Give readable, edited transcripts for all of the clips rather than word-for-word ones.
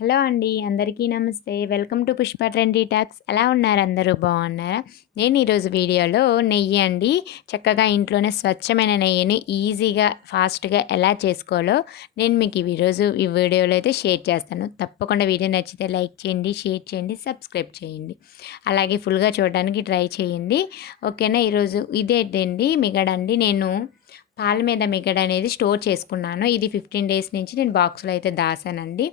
Hello అండి. అందరికీ నమస్తే. వెల్కమ్ టు పుష్పట్రెంdyటాక్స్. ఎలా ఉన్నారు అందరూ బాగున్నారా? నేను ఈరోజు వీడియోలో నెయ్యి అండి. చక్కగా ఇంట్లోనే స్వచ్ఛమైన నెయ్యిని ఈజీగా, ఫాస్ట్‌గా ఎలా చేసుకోవాలో నేను మీకు ఈ వీడియోలో అయితే షేర్ చేస్తాను. తప్పకుండా వీడియో నచ్చితే లైక్ చేయండి, షేర్ చేయండి, సబ్స్క్రైబ్ చేయండి. అలాగే ఫుల్‌గా చూడడానికి ట్రై చేయండి. ఓకేనా? ఈరోజు ఇదేంటండి మిగడండి. నేను పాల మీద మిగడ అనేది స్టోర్ చేసుకున్నాను. ఇది 15 డేస్ నుంచి నేను బాక్స్‌లో అయితే దాసానండి.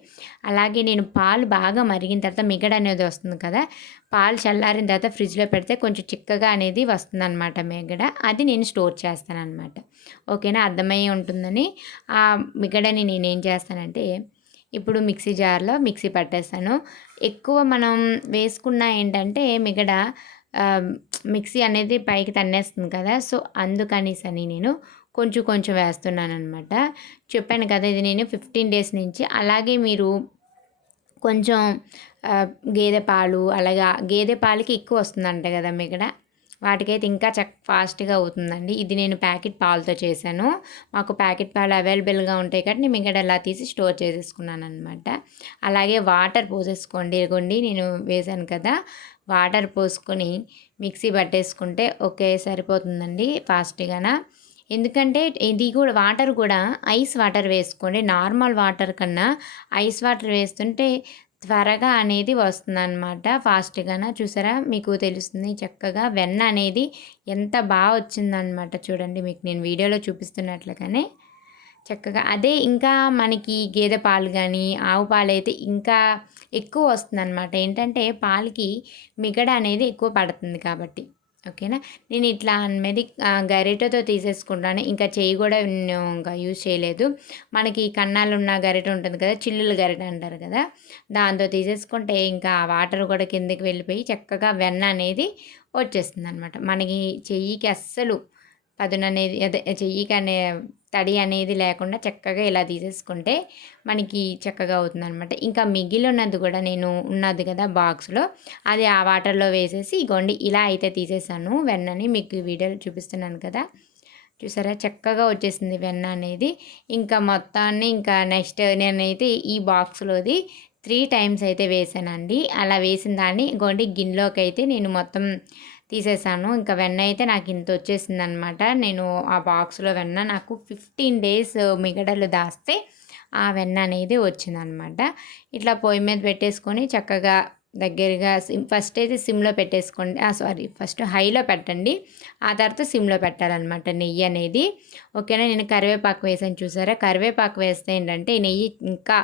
అలాగే నేను పాలు బాగా మరిగిన తర్వాత మిగడ అనేది వస్తుంది కదా! పాలు చల్లారిన తర్వాత ఫ్రిడ్జ్‌లో పెడితే కొంచెం చిక్కగా అనేది వస్తుందనమాట మిగడ. అది నేను స్టోర్ చేస్తాననమాట. ఓకేనా? అర్థమయ్యే ఉంటుందని ఆ మిగడని నేనేం చేస్తానంటే, ఇప్పుడు మిక్సీ జార్‌లో మిక్సీ పట్టేస్తాను. ఎక్కువ మనం వేసుకున్న ఏంటంటే మిగడ మిక్సీ అనేది పైకి తన్నేస్తుంది కదా! సో, అందుకనేసని నేను కొంచెం కొంచెం వేస్తున్నాననమాట. చెప్పాను కదా! ఇది నేను 15 డేస్ నుంచి. అలాగే మీరు కొంచెం గేదె పాలు అలాగా గేదె పాలకి ఎక్కువ వస్తుందంట కదా మిగడ. వాటికైతే ఇంకా ఫాస్ట్‌గా అవుతుందండి. ఇది నేను ప్యాకెట్ పాలతో చేశాను. మాకు ప్యాకెట్ పాలు అవైలబుల్‌గా ఉంటాయి కాబట్టి నేను మిగడ అలా తీసి స్టోర్ చేసేసుకున్నాననమాట. అలాగే వాటర్ పోసేసుకోండి. ఇదిగోండి నేను వేశాను కదా! వాటర్ పోసుకొని మిక్సీ పట్టేసుకుంటే ఓకే సరిపోతుందండి ఫాస్ట్‌గాన. ఎందుకంటే ఇది కూడా వాటర్ కూడా ఐస్ వాటర్ వేసుకోండి. నార్మల్ వాటర్ కన్నా ఐస్ వాటర్ వేస్తుంటే త్వరగా అనేది వస్తుందనమాట ఫాస్ట్‌గాన. చూసారా? మీకు తెలుస్తుంది చక్కగా వెన్న అనేది ఎంత వచ్చిందనమాట చూడండి. మీకు నేను వీడియోలో చూపిస్తున్నట్లుగానే చక్కగా అదే ఇంకా మనకి గేదె పాలు గానీ, ఆవు పాలైతే ఇంకా ఎక్కువ వస్తుందనమాట. ఏంటంటే పాలకి మిగడ అనేది ఎక్కువ పడుతుంది కాబట్టి. ఓకేనా? నేను ఇట్లా అనేది గరిటెతో తీసేసుకుంటాను. ఇంకా చెయ్యి కూడా నేను ఇంకా యూజ్ చేయలేదు. మనకి కన్నాలున్న గరిటె ఉంటుంది కదా! చిల్లుల గరిటె అంటారు కదా! దాంతో తీసేసుకుంటే ఇంకా ఆ వాటర్ కూడా కిందకి వెళ్ళిపోయి చక్కగా వెన్న అనేది వచ్చేస్తుందనమాట. మనకి చెయ్యికి అస్సలు పదుననేది అదే చెయ్యికనే తడి అనేది లేకుండా చక్కగా ఇలా తీసేసుకుంటే మనకి చక్కగా అవుతుందనమాట. ఇంకా మిగిలినది కూడా నేను ఉన్నది కదా బాక్స్‌లో అది ఆ వాటర్‌లో వేసేసి ఇగోండి ఇలా అయితే తీసేసాను వెన్నని. మీకు ఈ వీడియోలో చూపిస్తున్నాను కదా! చూసారా? చక్కగా వచ్చేసింది వెన్న అనేది. ఇంకా మొత్తాన్ని ఇంకా నెక్స్ట్ నేనైతే ఈ బాక్స్‌లోది 3 టైమ్స్ అయితే వేసానండి. అలా వేసిన దాన్ని ఇగోండి గిన్నెలోకైతే నేను మొత్తం తీసేసాను. ఇంకా వెన్న అయితే నాకు ఇంత వచ్చేసిందనమాట. నేను ఆ బాక్స్‌లో వెన్న నాకు 15 డేస్ మిగడలు దాస్తే ఆ వెన్న అనేది వచ్చిందనమాట. ఇట్లా పొయ్యి మీద పెట్టేసుకొని చక్కగా దగ్గరగా ఫస్ట్ అయితే సిమ్‌లో పెట్టేసుకోండి. ఫస్ట్ హైలో పెట్టండి. ఆ తర్వాత సిమ్‌లో పెట్టాలనమాట నెయ్యి అనేది. ఓకేనా? నేను కరివేపాకు వేసాను చూసారా? కరివేపాకు వేస్తే ఏంటంటే ఈ నెయ్యి ఇంకా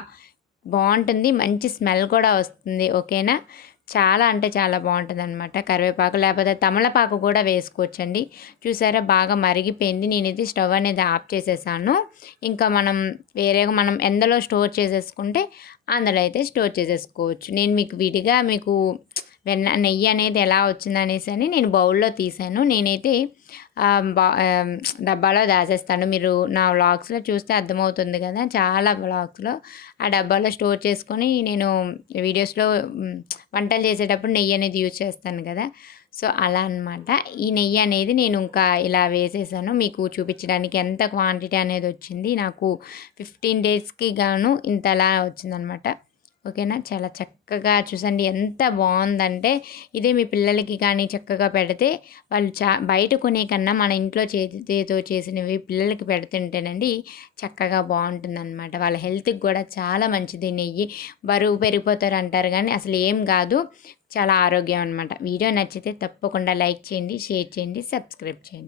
బావుంటుంది. మంచి స్మెల్ కూడా వస్తుంది. ఓకేనా? చాలా అంటే చాలా బావుంటదనమాట కరివేపాకు. లేకపోతే తమలపాకు కూడా వేసుకోవచ్చండి. చూసారా? బాగా మరిగిపోయింది. నేనైతే స్టవ్ అనేది ఆఫ్ చేసేసాను. ఇంకా మనం ఎందులో స్టోర్ చేసేసుకుంటే అందులో అయితే స్టోర్ చేసేసుకోవచ్చు. నేను మీకు విడిగా నెయ్యి అనేది ఎలా వచ్చిందనేసని నేను బౌల్‌లో తీసాను. నేనైతే డబ్బాలో దాచేస్తాను. మీరు నా వ్లాగ్స్‌లో చూస్తే అర్థమవుతుంది కదా! చాలా వ్లాగ్స్‌లో ఆ డబ్బాలో స్టోర్ చేసుకొని నేను వీడియోస్‌లో వంటలు చేసేటప్పుడు నెయ్యి అనేది యూజ్ చేస్తాను కదా! సో, అలా అనమాట. ఈ నెయ్యి అనేది నేను ఇంకా ఇలా వేసేసాను. మీకు చూపించడానికి ఎంత క్వాంటిటీ అనేది వచ్చింది. నాకు 15 డేస్‌కి గాను ఇంతలా వచ్చిందనమాట. ఓకేనా? చాలా చక్కగా చూసండి ఎంత బావుందంటే, ఇదే మీ పిల్లలకి కానీ చక్కగా పెడితే వాళ్ళు బయట కొనే కన్నా మన ఇంట్లో చేతితో చేసినవి పిల్లలకి పెడుతుంటేనండి చక్కగా బావుంటుందనమాట. వాళ్ళ హెల్త్‌కి కూడా చాలా మంచిది నెయ్యి. బరువు పెరిగిపోతారు అంటారు గానీ అసలు ఏం గాదు. చాలా ఆరోగ్యం అనమాట. వీడియో నచ్చితే తప్పకుండా లైక్ చేయండి, షేర్ చేయండి, సబ్స్క్రైబ్ చేయండి.